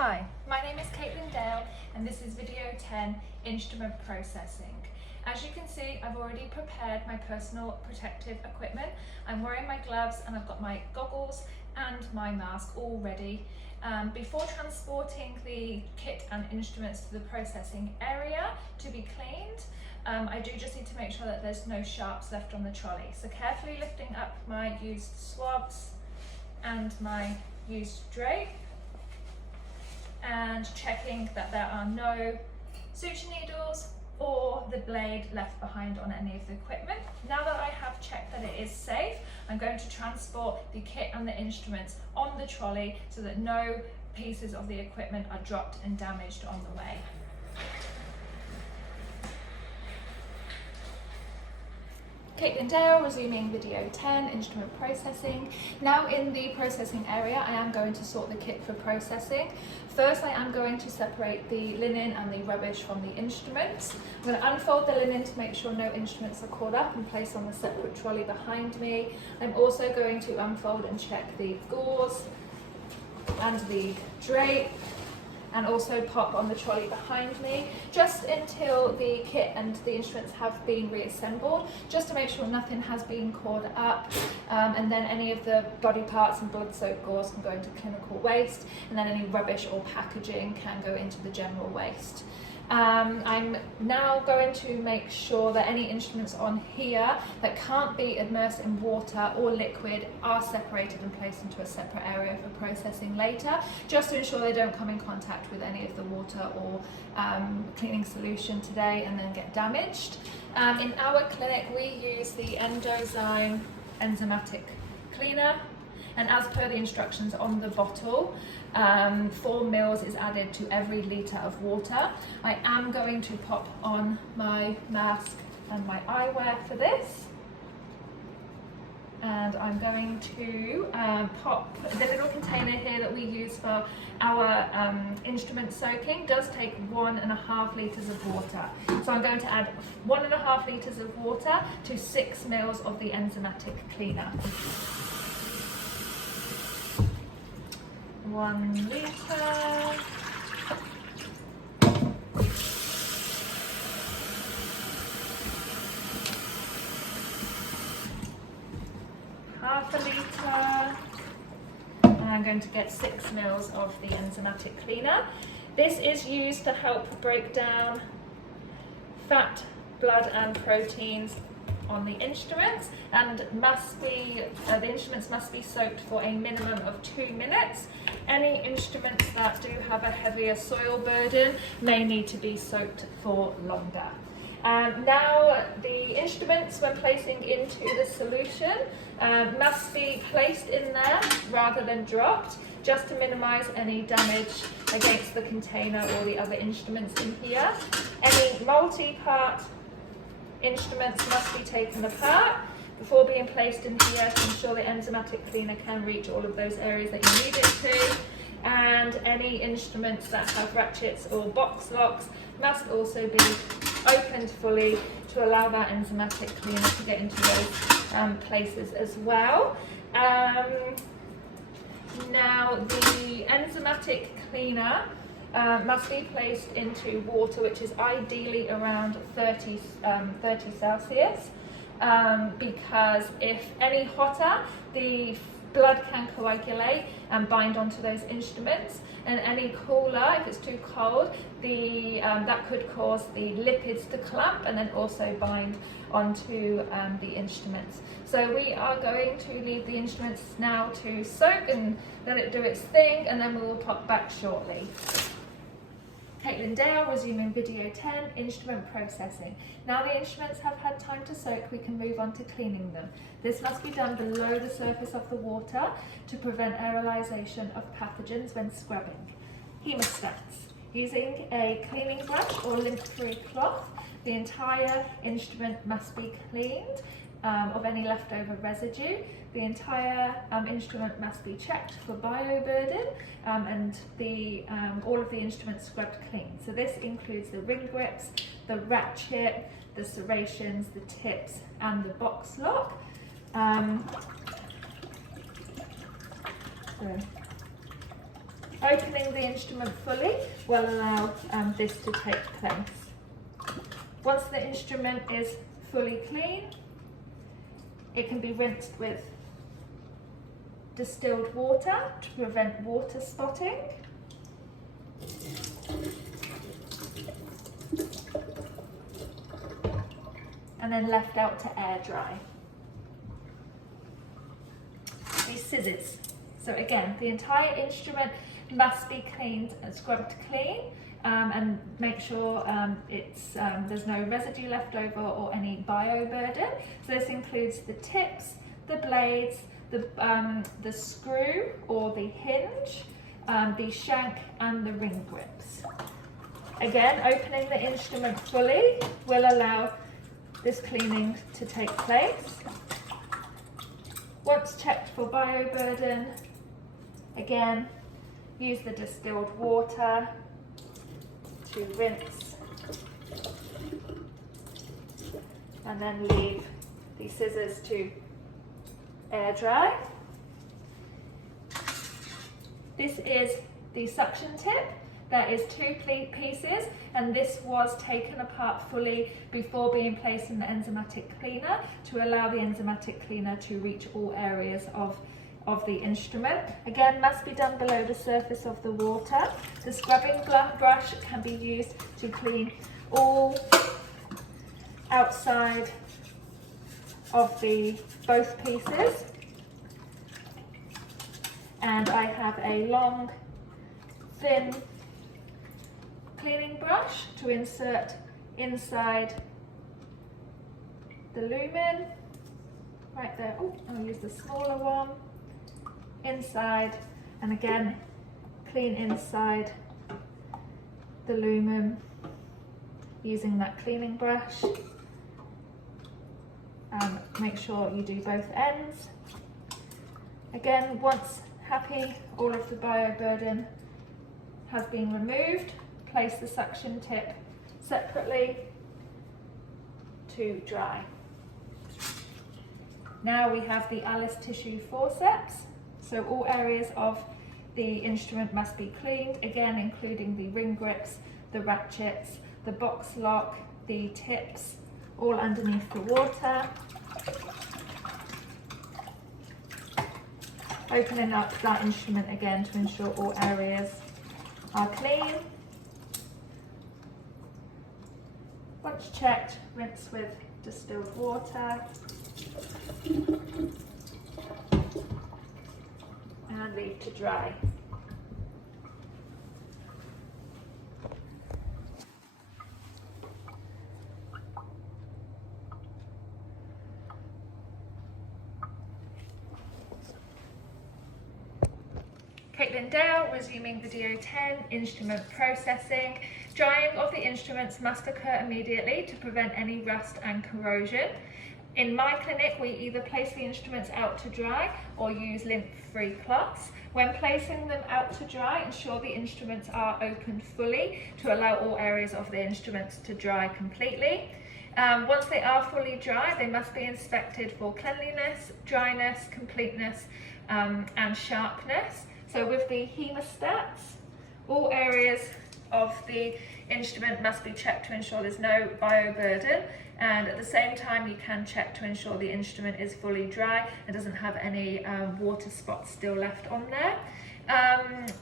Hi, my name is Caitlin Dale and this is video 10, Instrument Processing. As you can see, I've already prepared my personal protective equipment. I'm wearing my gloves and I've got my goggles and my mask all ready. Before transporting the kit and instruments to the processing area to be cleaned, I do just need to make sure that there's no sharps left on the trolley. So carefully lifting up my used swabs and my used drape, and checking that there are no suture needles or the blade left behind on any of the equipment. Now that I have checked that it is safe, I'm going to transport the kit and the instruments on the trolley so that no pieces of the equipment are dropped and damaged on the way. Caitlin Dale, resuming video 10, Instrument Processing. Now in the processing area, I am going to sort the kit for processing. First, I am going to separate the linen and the rubbish from the instruments. I'm going to unfold the linen to make sure no instruments are caught up and place on the separate trolley behind me. I'm also going to unfold and check the gauze and the drape, and also pop on the trolley behind me, just until the kit and the instruments have been reassembled, just to make sure nothing has been caught up, and then any of the body parts and blood-soaked gauze can go into clinical waste, and then any rubbish or packaging can go into the general waste. I'm now going to make sure that any instruments on here that can't be immersed in water or liquid are separated and placed into a separate area for processing later, just to ensure they don't come in contact with any of the water or cleaning solution today and then get damaged. In our clinic we use the Endozyme enzymatic cleaner, and as per the instructions on the bottle, 4 mils is added to every litre of water. I am going to pop on my mask and my eyewear for this. And I'm going to pop the little container here that we use for our instrument soaking does take 1.5 litres of water. So I'm going to add 1.5 litres of water to 6 mils of the enzymatic cleaner. 1 litre. Half a litre. And I'm going to get 6 mils of the enzymatic cleaner. This is used to help break down fat, blood and proteins on the instruments, and the instruments must be soaked for a minimum of 2 minutes. Any instruments that do have a heavier soil burden may need to be soaked for longer. Now the instruments, when placing into the solution, must be placed in there rather than dropped, just to minimise any damage against the container or the other instruments in here. Any multi-part instruments must be taken apart before being placed in here to ensure the enzymatic cleaner can reach all of those areas that you need it to. And any instruments that have ratchets or box locks must also be opened fully to allow that enzymatic cleaner to get into those places as well. Now the enzymatic cleaner must be placed into water which is ideally around 30 Celsius, because if any hotter, the blood can coagulate and bind onto those instruments, and any cooler, if it's too cold, that could cause the lipids to clump and then also bind onto the instruments. So we are going to leave the instruments now to soak and let it do its thing, and then we will pop back shortly. Caitlin Dale, resuming video 10, Instrument Processing. Now the instruments have had time to soak, we can move on to cleaning them. This must be done below the surface of the water to prevent aerolization of pathogens when scrubbing. Hemostats. Using a cleaning brush or lint-free cloth, the entire instrument must be cleaned of any leftover residue. The entire instrument must be checked for bioburden, and all of the instruments scrubbed clean. So this includes the ring grips, the ratchet, the serrations, the tips and the box lock. So Opening the instrument fully will allow this to take place. Once the instrument is fully clean, it can be rinsed with distilled water to prevent water spotting. And then left out to air dry. These scissors. So again, the entire instrument must be cleaned and scrubbed clean, and make sure there's no residue left over or any bioburden. So this includes the tips, the blades, the screw or the hinge, the shank and the ring grips. Again, opening the instrument fully will allow this cleaning to take place. Once checked for bioburden, again, use the distilled water to rinse and then leave the scissors to air dry. This is the suction tip. There is two pieces, and this was taken apart fully before being placed in the enzymatic cleaner to allow the enzymatic cleaner to reach all areas of the instrument. Again, must be done below the surface of the water. The scrubbing brush can be used to clean all outside of both pieces. And I have a long, thin cleaning brush to insert inside the lumen, right there. Oh, I'll use the smaller one, inside, and again, clean inside the lumen using that cleaning brush. Make sure you do both ends. Again, once happy, all of the bioburden has been removed, place the suction tip separately to dry. Now we have the Alice tissue forceps. So all areas of the instrument must be cleaned, again including the ring grips, the ratchets, the box lock, the tips, all underneath the water. Opening up that instrument again to ensure all areas are clean. Once checked, rinse with distilled water and leave to dry. Caitlin Dale, resuming video 10, instrument processing. Drying of the instruments must occur immediately to prevent any rust and corrosion. In my clinic, we either place the instruments out to dry or use lint-free cloths. When placing them out to dry, ensure the instruments are opened fully to allow all areas of the instruments to dry completely. Once they are fully dry, they must be inspected for cleanliness, dryness, completeness, and sharpness. So with the hemostats, all areas of the instrument must be checked to ensure there's no bioburden, and at the same time you can check to ensure the instrument is fully dry and doesn't have any water spots still left on there.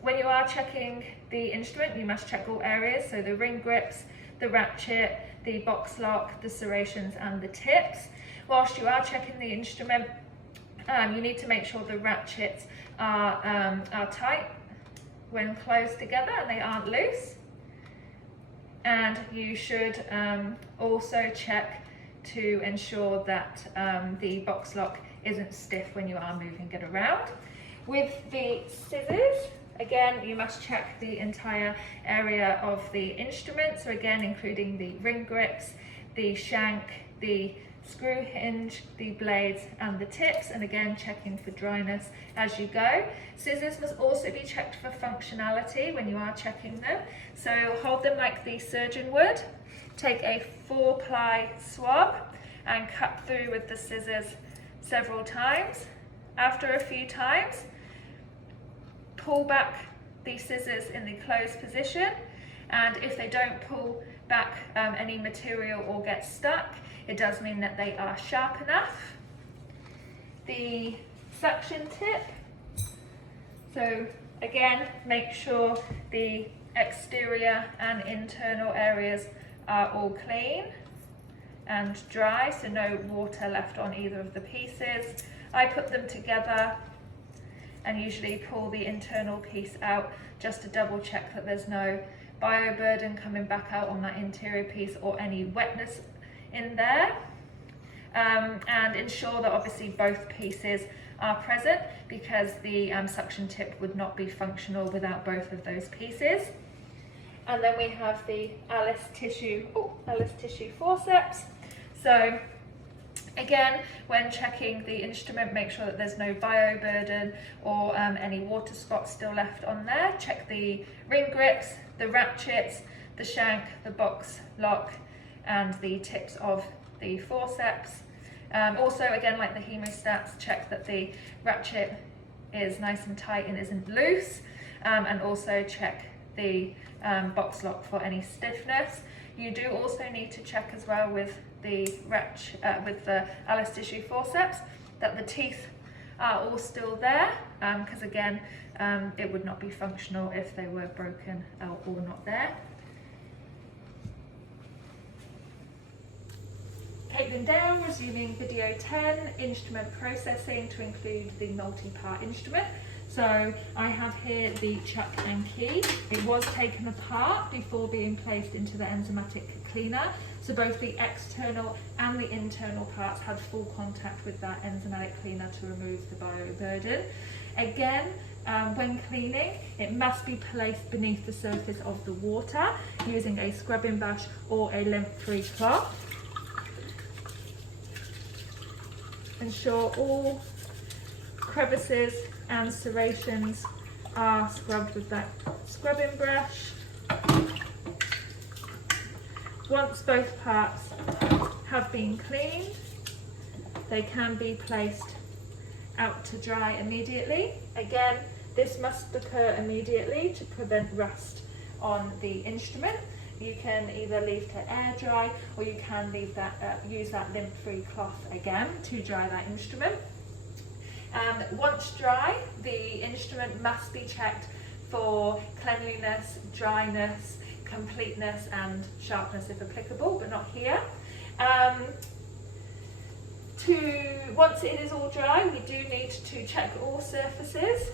When you are checking the instrument, you must check all areas, so the ring grips, the ratchet, the box lock, the serrations and the tips. Whilst you are checking the instrument, you need to make sure the ratchets are tight when closed together and they aren't loose. And you should also check to ensure that the box lock isn't stiff when you are moving it around. With the scissors, again, you must check the entire area of the instrument. So again, including the ring grips, the shank, the screw hinge, the blades and the tips, and again checking for dryness as you go. Scissors must also be checked for functionality when you are checking them. So hold them like the surgeon would. Take a 4-ply swab and cut through with the scissors several times. After a few times, pull back the scissors in the closed position, and if they don't pull back any material or get stuck, it does mean that they are sharp enough. The suction tip, so again, make sure the exterior and internal areas are all clean and dry, so no water left on either of the pieces. I put them together and usually pull the internal piece out just to double check that there's no bioburden coming back out on that interior piece or any wetness in there, and ensure that obviously both pieces are present, because the suction tip would not be functional without both of those pieces. And then we have the Alice tissue forceps. So again, when checking the instrument, make sure that there's no bioburden or any water spots still left on there. Check the ring grips, the ratchets, the shank, the box lock, and the tips of the forceps. Also, again, like the hemostats, check that the ratchet is nice and tight and isn't loose, and also check the box lock for any stiffness. You do also need to check as well with the Alice tissue forceps that the teeth are all still there, because again, it would not be functional if they were broken or not there. Caitlin Dale, resuming video 10, instrument processing to include the multi-part instrument. So I have here the chuck and key. It was taken apart before being placed into the enzymatic cleaner. So both the external and the internal parts had full contact with that enzymatic cleaner to remove the bioburden. Again, when cleaning, it must be placed beneath the surface of the water using a scrubbing brush or a lint-free cloth. Ensure all crevices and serrations are scrubbed with that scrubbing brush. Once both parts have been cleaned, they can be placed out to dry immediately. Again, this must occur immediately to prevent rust on the instrument. You can either leave to air dry, or you can leave that use that lint-free cloth again to dry that instrument. Once dry, the instrument must be checked for cleanliness, dryness, completeness and sharpness if applicable, but not here. Once it is all dry, we do need to check all surfaces,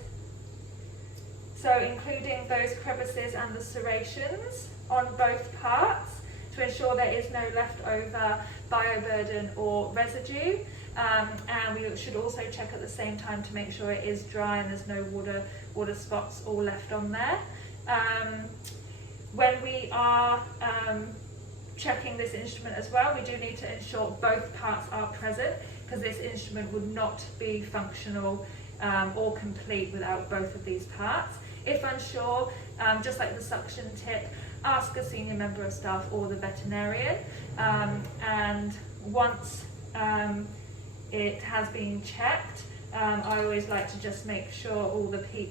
so including those crevices and the serrations on both parts, to ensure there is no leftover bioburden or residue. And we should also check at the same time to make sure it is dry and there's no water spots all left on there. When we are checking this instrument as well, we do need to ensure both parts are present, because this instrument would not be functional or complete without both of these parts. If unsure, just like the suction tip, ask a senior member of staff or the veterinarian, and once it has been checked, I always like to just make sure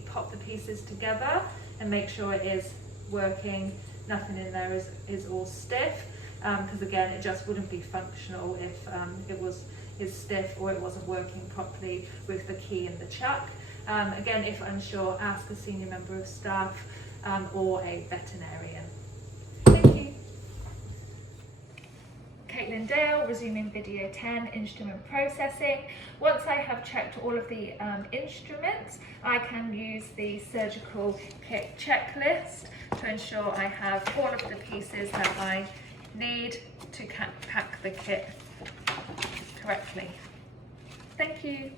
pop the pieces together and make sure it is working, nothing in there is all stiff, because again, it just wouldn't be functional if is stiff or it wasn't working properly with the key and the chuck. Again, if unsure, ask a senior member of staff or a veterinarian. Thank you. Caitlin Dale, resuming video 10, instrument processing. Once I have checked all of the instruments, I can use the surgical kit checklist to ensure I have all of the pieces that I need to pack the kit correctly. Thank you.